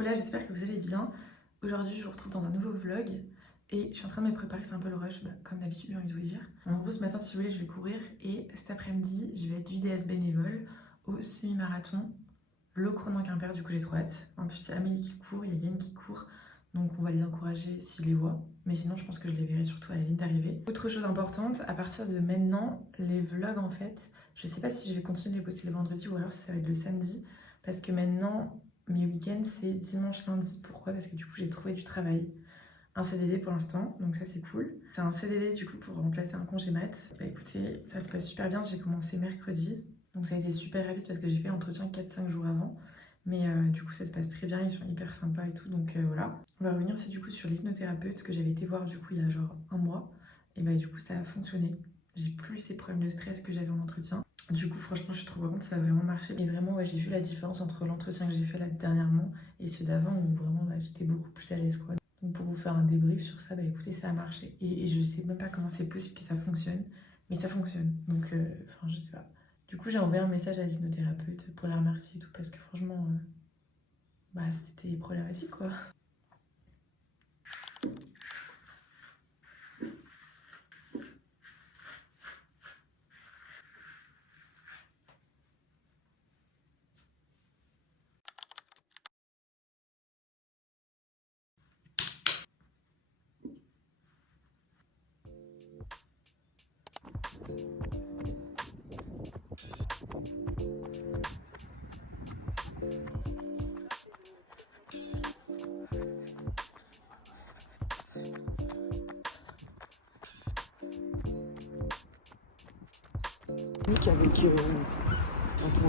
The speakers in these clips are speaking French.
Voilà, j'espère que vous allez bien. Aujourd'hui, je vous retrouve dans un nouveau vlog et je suis en train de me préparer, c'est un peu le rush, comme d'habitude, j'ai envie de vous dire. En gros, ce matin, si vous voulez, je vais courir et cet après-midi, je vais être vidéaste bénévole au semi-marathon Le Chrono Quimper. Du coup, j'ai trop hâte. En plus, c'est Amélie qui court, il y a Yann qui court, donc on va les encourager si je les vois. Mais sinon, je pense que je les verrai surtout à la ligne d'arrivée. Autre chose importante, à partir de maintenant, les vlogs, en fait, je sais pas si je vais continuer de les poster le vendredi ou alors si ça va être le samedi, parce que maintenant, mes week-ends, c'est dimanche, lundi. Pourquoi? Parce que du coup, j'ai trouvé du travail. Un CDD pour l'instant, donc ça c'est cool. C'est un CDD du coup pour remplacer un congé mat. Bah écoutez, ça se passe super bien. J'ai commencé mercredi, donc ça a été super rapide parce que j'ai fait l'entretien 4-5 jours avant. Mais du coup, ça se passe très bien. Ils sont hyper sympas et tout, donc voilà. On va revenir aussi du coup sur l'hypnothérapeute que j'avais été voir du coup il y a genre un mois. Et bah du coup, ça a fonctionné. J'ai plus ces problèmes de stress que j'avais en entretien. Du coup, franchement, je suis trop contente, ça a vraiment marché. Et vraiment, ouais, j'ai vu la différence entre l'entretien que j'ai fait là dernièrement et ceux d'avant où vraiment j'étais beaucoup plus à l'aise, quoi. Donc pour vous faire un débrief sur ça, bah écoutez, ça a marché. Et je sais même pas comment c'est possible que ça fonctionne, mais ça fonctionne. Donc, enfin, je sais pas. Du coup, j'ai envoyé un message à l'hypnothérapeute pour la remercier et tout, parce que franchement, bah c'était problématique, quoi. Avec un tour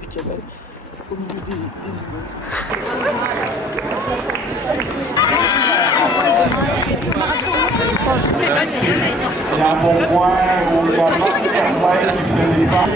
de cabane au milieu des humains. Il y a un bon coin où il y a Marc Versailles qui fait des farces.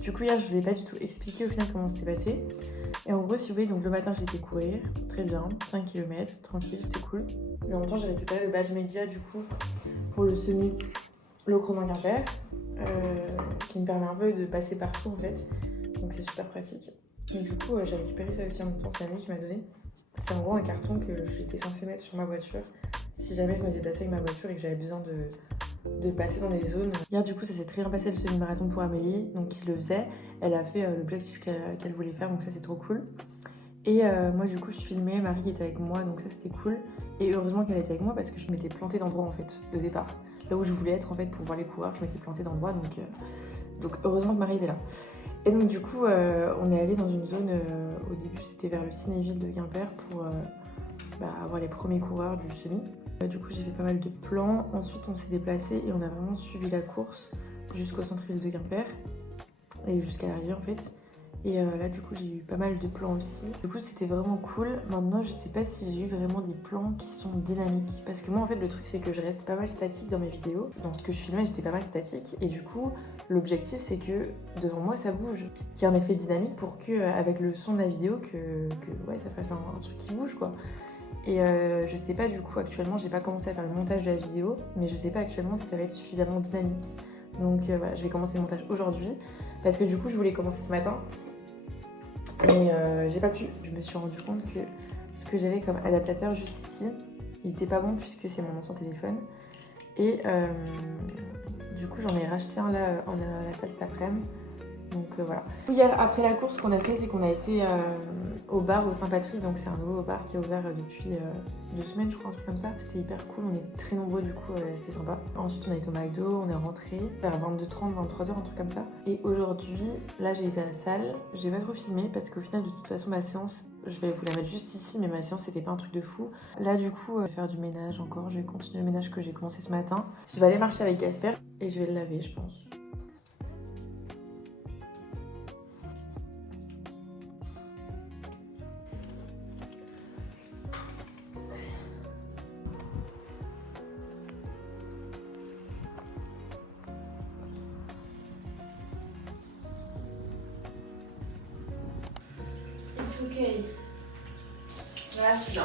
Du coup, hier, je vous ai pas du tout expliqué au final comment ça s'est passé. Et en gros, si vous voulez, donc le matin, j'ai été courir, très bien, 5 km, tranquille, c'était cool. Et en même temps, j'ai récupéré le badge média du coup pour le semi Le Chrono Quimper, qui me permet un peu de passer partout en fait. Donc c'est super pratique. Et du coup, j'ai récupéré ça aussi en même temps, c'est Annie qui m'a donné. C'est en gros un carton que j'étais censée mettre sur ma voiture si jamais je me déplaçais avec ma voiture et que j'avais besoin de passer dans des zones. Hier du coup ça s'est très bien passé le semi-marathon pour Amélie, donc qui le faisait. Elle a fait l'objectif qu'elle voulait faire, donc ça c'est trop cool. Et moi du coup je filmais, Marie était avec moi, donc ça c'était cool. Et heureusement qu'elle était avec moi parce que je m'étais plantée d'endroit en fait, de départ. Là où je voulais être en fait pour voir les coureurs, je m'étais plantée d'endroit, donc heureusement que Marie était là. Et donc du coup on est allé dans une zone, au début c'était vers le Cinéville de Quimper pour avoir les premiers coureurs du semi. Du coup j'ai fait pas mal de plans, ensuite on s'est déplacé et on a vraiment suivi la course jusqu'au centre-ville de Quimper et jusqu'à l'arrivée en fait. Et là du coup j'ai eu pas mal de plans aussi. Du coup c'était vraiment cool. Maintenant je sais pas si j'ai eu vraiment des plans qui sont dynamiques. Parce que moi en fait le truc c'est que je reste pas mal statique dans mes vidéos. Dans ce que je filmais j'étais pas mal statique. Et du coup l'objectif c'est que devant moi ça bouge. Qu'il y ait un effet dynamique pour que avec le son de la vidéo que ouais ça fasse un truc qui bouge quoi. Et je sais pas du coup actuellement j'ai pas commencé à faire le montage de la vidéo. Mais je sais pas actuellement si ça va être suffisamment dynamique. Donc voilà je vais commencer le montage aujourd'hui. Parce que du coup je voulais commencer ce matin. Et j'ai pas pu. Je me suis rendu compte que ce que j'avais comme adaptateur juste ici, il était pas bon puisque c'est mon ancien téléphone. Et du coup j'en ai racheté un là en la salle cet après-midi. Donc voilà. Hier après la course, ce qu'on a fait, c'est qu'on a été au bar au Saint-Patrick. Donc c'est un nouveau bar qui est ouvert depuis 2 semaines, je crois, un truc comme ça. C'était hyper cool, on était très nombreux du coup, c'était sympa. Ensuite on a été au McDo, on est rentré vers 22h30, 23h, un truc comme ça. Et aujourd'hui, là j'ai été à la salle. J'ai pas trop filmé parce qu'au final de toute façon ma séance, je vais vous la mettre juste ici, mais ma séance c'était pas un truc de fou. Là du coup, je vais faire du ménage encore, je vais continuer le ménage que j'ai commencé ce matin. Je vais aller marcher avec Casper et je vais le laver je pense. It's okay. Voilà, c'est bien.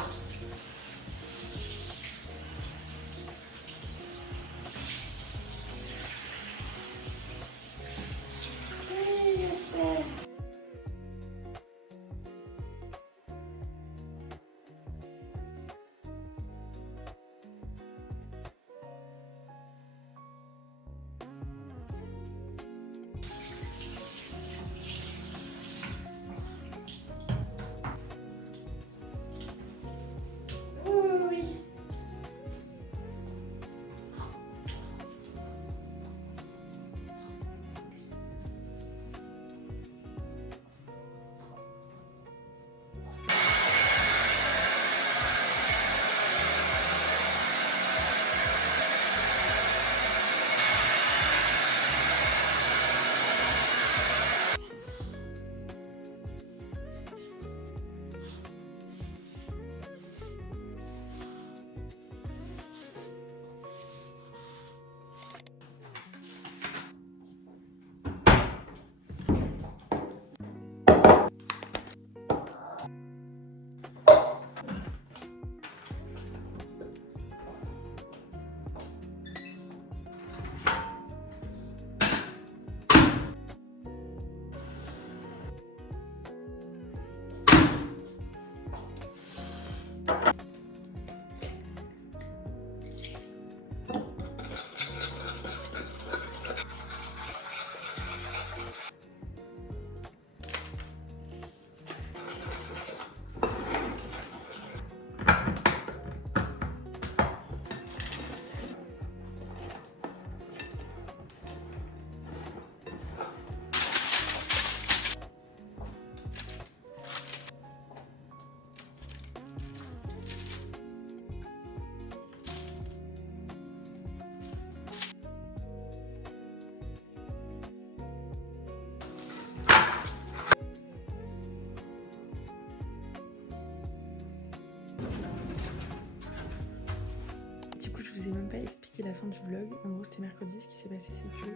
Je vous ai même pas expliqué la fin du vlog. En gros c'était mercredi, ce qui s'est passé c'est que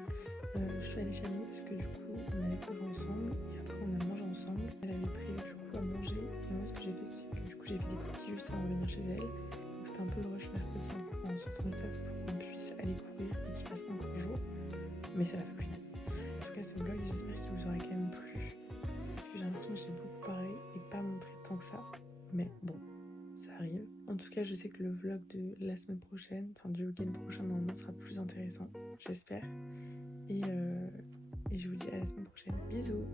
je suis allée chez Amélie parce que du coup on allait courir ensemble et après on a mangé ensemble. Elle avait prévu du coup à manger et moi ce que j'ai fait c'est que du coup j'ai fait des cookies juste avant de venir chez elle. Donc c'était un peu le rush mercredi en sortant du taf pour qu'on puisse aller courir et qu'il fasse encore jour. Mais ça l'a fait au final. En tout cas ce vlog j'espère qu'il vous aura quand même plu parce que j'ai l'impression que j'ai beaucoup parlé et pas montré tant que ça. Mais bon, ça arrive. En tout cas, je sais que le vlog de la semaine prochaine, enfin du week-end prochain, normalement, sera plus intéressant, j'espère. Et je vous dis à la semaine prochaine. Bisous!